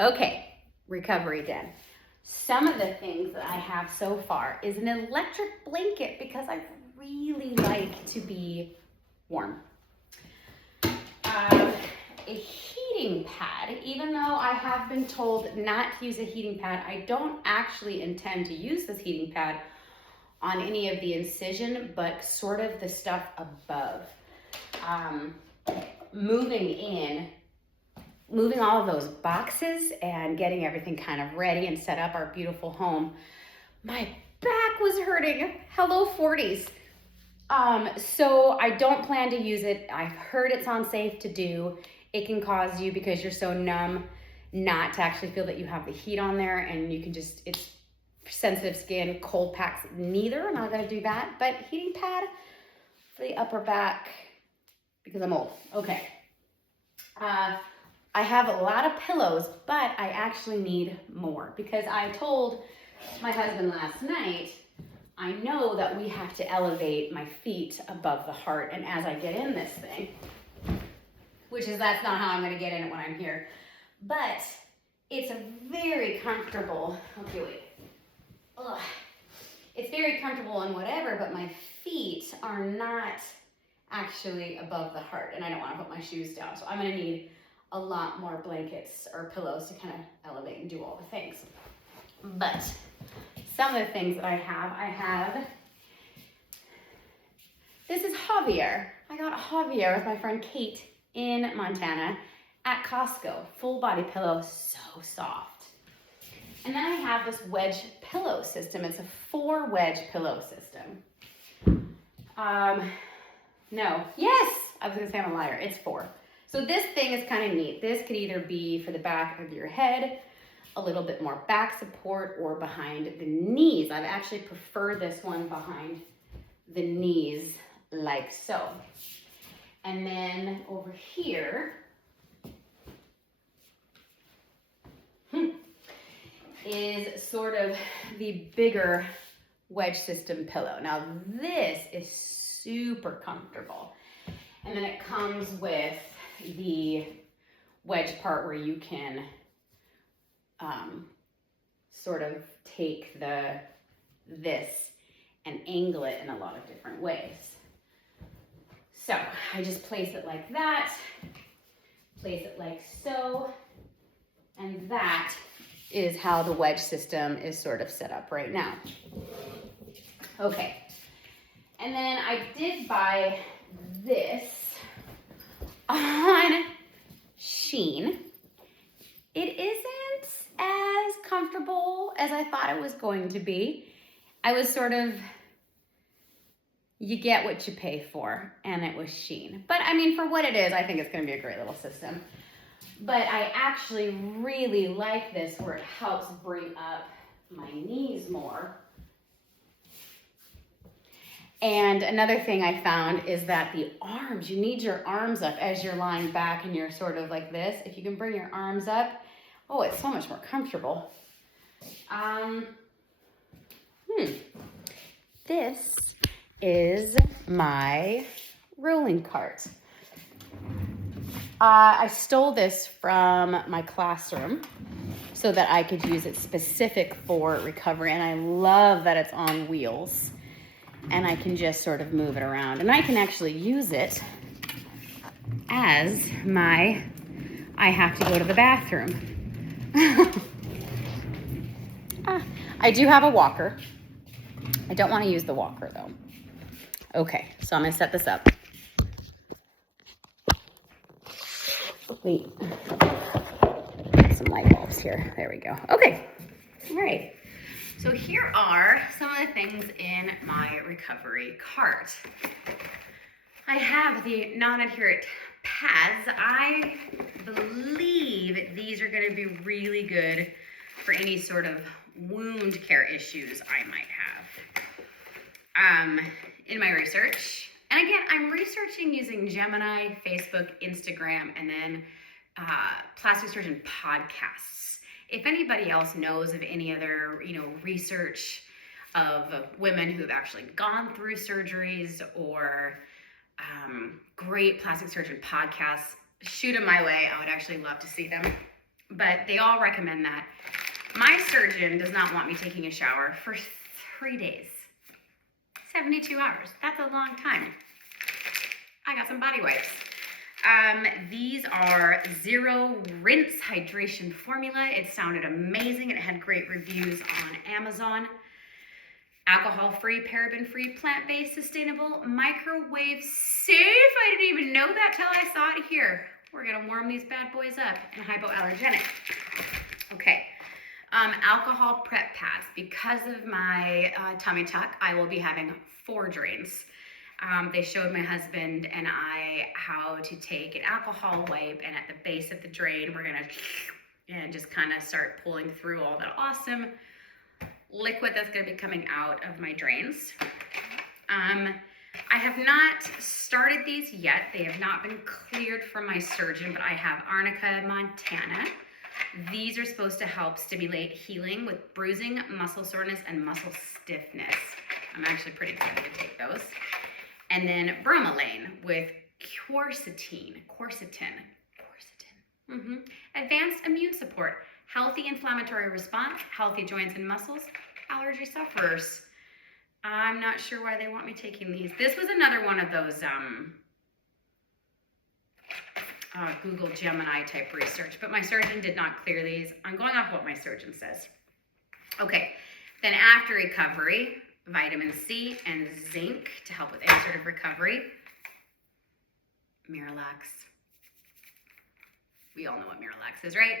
Okay, recovery den. Some of the things that I have so far is an electric blanket because I really like to be warm. A heating pad, even though I have been told not to use a heating pad, I don't actually intend to use this heating pad on any of the incision, but sort of the stuff above. Moving all of those boxes and getting everything kind of ready and set up our beautiful home, my back was hurting. Hello 40s. So I don't plan to use it. I've heard it's unsafe to do. It can cause you, because you're so numb, not to actually feel that you have the heat on there, and you can just, it's sensitive skin, cold packs, neither. I'm not gonna do that, but heating pad for the upper back because I'm old. Okay. I have a lot of pillows, but I actually need more because I told my husband last night, I know that we have to elevate my feet above the heart. And as I get in this thing, that's not how I'm gonna get in it when I'm here, but it's a very comfortable, okay, wait. Ugh. It's very comfortable and whatever, but my feet are not actually above the heart, and I don't want to put my shoes down. So I'm going to need a lot more blankets or pillows to kind of elevate and do all the things. But some of the things that I have, this is Javier. I got Javier with my friend Kate in Montana at Costco. Full body pillow, so soft. And then I have this wedge pillow system. It's a 4 wedge pillow system. No, yes, I was gonna say I'm a liar, it's 4. So this thing is kind of neat. This could either be for the back of your head, a little bit more back support, or behind the knees. I've actually preferred this one behind the knees, like so. And then over here, is sort of the bigger wedge system pillow. Now this is super comfortable. And then it comes with the wedge part where you can sort of take this and angle it in a lot of different ways. So I just place it like that, place it like so, and that is how the wedge system is sort of set up right now. Okay, and then I did buy this on Shein. It isn't as comfortable as I thought it was going to be. I was sort of, you get what you pay for, and it was Shein. But I mean, for what it is, I think it's gonna be a great little system. But I actually really like this where it helps bring up my knees more. And another thing I found is that the arms, you need your arms up as you're lying back and you're sort of like this. If you can bring your arms up, oh, it's so much more comfortable. This is my rolling cart. I stole this from my classroom so that I could use it specific for recovery, and I love that it's on wheels and I can just sort of move it around, and I can actually use it as I have to go to the bathroom. I do have a walker. I don't want to use the walker though. Okay, so I'm gonna set this up. Wait, some light bulbs here. There we go. Okay, all right. So here are some of the things in my recovery cart. I have the non-adherent pads. I believe these are gonna be really good for any sort of wound care issues I might have. In my research, and again, I'm researching using Gemini, Facebook, Instagram, and then plastic surgeon podcasts. If anybody else knows of any other, research of women who've actually gone through surgeries or great plastic surgeon podcasts, shoot them my way. I would actually love to see them. but they all recommend that. My surgeon does not want me taking a shower for 3 days. 72 hours. That's a long time. I got some body wipes. These are Zero Rinse Hydration Formula. It sounded amazing. It had great reviews on Amazon. Alcohol-free, paraben-free, plant-based, sustainable, microwave safe. I didn't even know that till I saw it here. We're gonna warm these bad boys up, and hypoallergenic. Okay, alcohol prep pads. Because of my tummy tuck, I will be having 4 drains. They showed my husband and I how to take an alcohol wipe, and at the base of the drain, we're gonna just kind of start pulling through all that awesome liquid that's going to be coming out of my drains. I have not started these yet. They have not been cleared from my surgeon, but I have Arnica Montana. These are supposed to help stimulate healing with bruising, muscle soreness, and muscle stiffness. I'm actually pretty excited to take those. And then Bromelain with quercetin. Advanced immune support. Healthy inflammatory response, healthy joints and muscles, allergy sufferers. I'm not sure why they want me taking these. This was another one of those Google Gemini type research, but my surgeon did not clear these. I'm going off what my surgeon says. Okay, then after recovery, vitamin C and zinc to help with any sort of recovery. Miralax. We all know what Miralax is, right?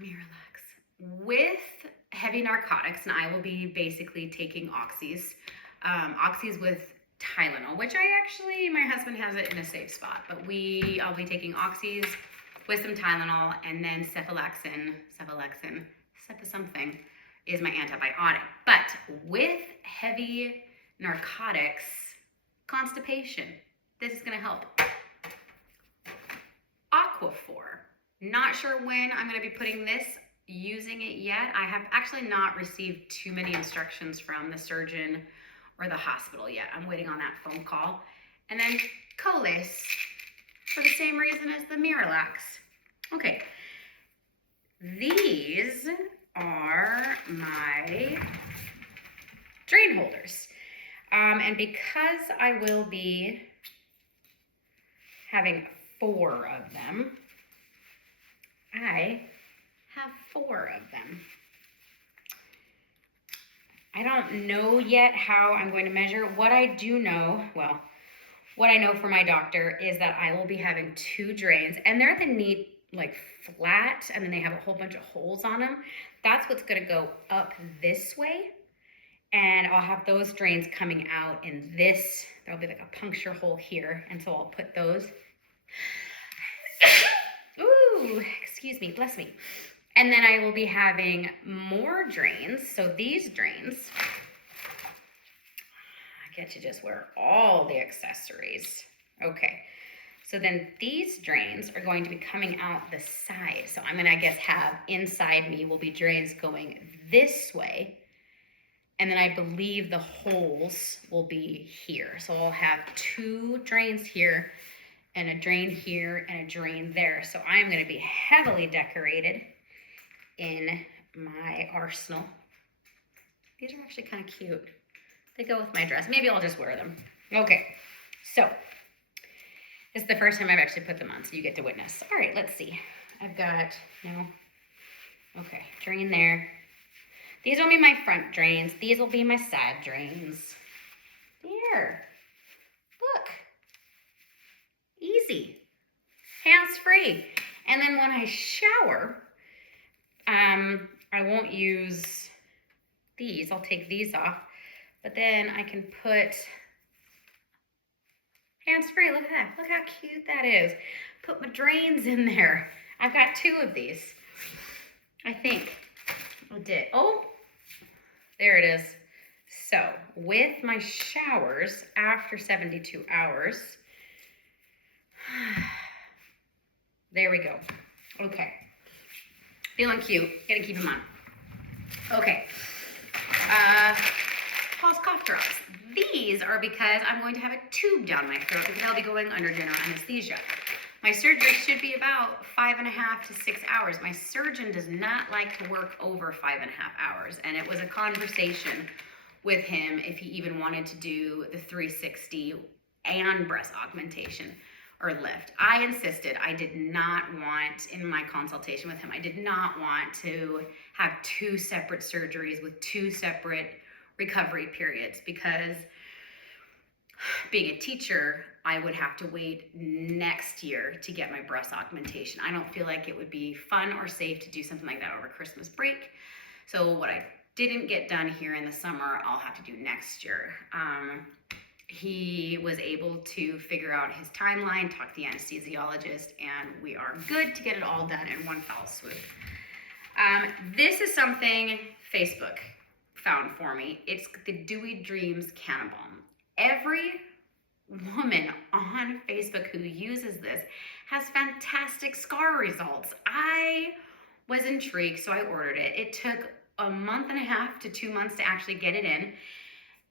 Miralax. With heavy narcotics, and I will be basically taking oxys. Oxys with Tylenol, which my husband has it in a safe spot, but I'll be taking oxys with some Tylenol, and then cephalexin something is my antibiotic. But with heavy narcotics, constipation, this is gonna help. Aquaphor. Not sure when I'm going to be putting this, using it yet. I have actually not received too many instructions from the surgeon or the hospital yet. I'm waiting on that phone call. And then Colis, for the same reason as the Miralax. Okay, these are my drain holders. And because I will be having 4 of them, I have 4 of them. I don't know yet how I'm going to measure. What I do know, what I know from my doctor is that I will be having 2 drains, and they're the neat, like flat, and then they have a whole bunch of holes on them. That's what's gonna go up this way, and I'll have those drains coming out in this. There'll be like a puncture hole here, and so I'll put those. Ooh, excuse me, bless me. And then I will be having more drains. So these drains, I get to just wear all the accessories. Okay, so then these drains are going to be coming out the side. So I'm gonna, I guess, have inside me will be drains going this way. And then I believe the holes will be here. So I'll have 2 drains here and a drain here and a drain there. So I'm gonna be heavily decorated in my arsenal. These are actually kind of cute. They go with my dress. Maybe I'll just wear them. Okay, so this is the first time I've actually put them on, so you get to witness. All right, let's see. I've got, okay, drain there. These will be my front drains. These will be my side drains. There, look. Easy, hands-free. And then when I shower, I won't use these. I'll take these off, but then I can put hands-free. Look at that. Look how cute that is. Put my drains in there. I've got 2 of these. I think I did. Oh, there it is. So with my showers after 72 hours, there we go. Okay. Feeling cute. Gonna keep them on. Okay. Paul's cough drops. These are because I'm going to have a tube down my throat because I'll be going under general anesthesia. My surgery should be about 5.5 to 6 hours. My surgeon does not like to work over 5.5 hours. And it was a conversation with him if he even wanted to do the 360 and breast augmentation or lift. I insisted. I did not want, in my consultation with him, I did not want to have 2 separate surgeries with 2 separate recovery periods, because being a teacher, I would have to wait next year to get my breast augmentation. I don't feel like it would be fun or safe to do something like that over Christmas break. So what I didn't get done here in the summer, I'll have to do next year. He was able to figure out his timeline, talk to the anesthesiologist, and we are good to get it all done in one foul swoop. This is something Facebook found for me. It's the Dewy Dreams Cannabomb. Every woman on Facebook who uses this has fantastic scar results. I was intrigued, so I ordered it. It took 1.5 to 2 months to actually get it in.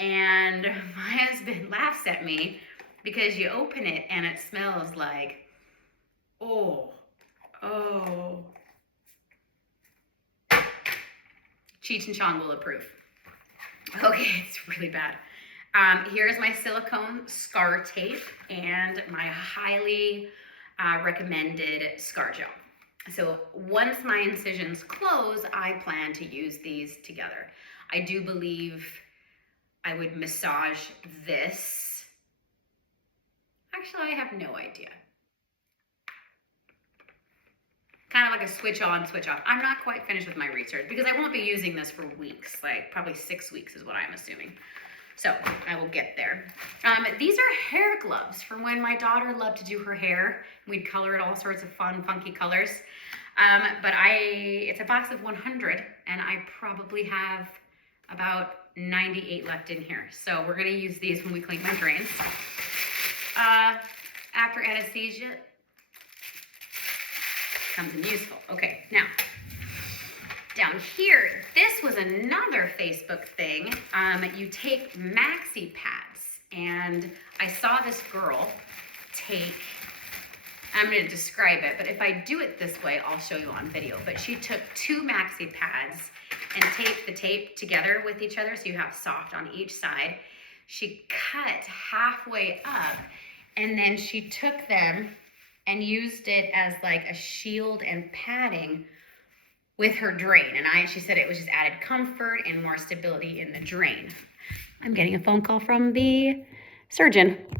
And my husband laughs at me because you open it and it smells like, oh. Cheech and Chong will approve. Okay, it's really bad. Here's my silicone scar tape and my highly recommended scar gel. So once my incisions close, I plan to use these together. I do believe I would massage this. Actually, I have no idea. Kind of like a switch on, switch off. I'm not quite finished with my research because I won't be using this for weeks, like probably 6 weeks is what I'm assuming. So I will get there. These are hair gloves from when my daughter loved to do her hair. We'd color it all sorts of fun, funky colors. But it's a box of 100 and I probably have about 98 left in here. So we're gonna use these when we clean my drains. After anesthesia, comes in useful. Okay, now, down here, this was another Facebook thing. You take maxi pads, and I saw this girl take, I'm going to describe it, but if I do it this way, I'll show you on video. But she took 2 maxi pads and taped the tape together with each other so you have soft on each side. She cut halfway up, and then she took them and used it as like a shield and padding with her drain. And she said it was just added comfort and more stability in the drain. I'm getting a phone call from the surgeon.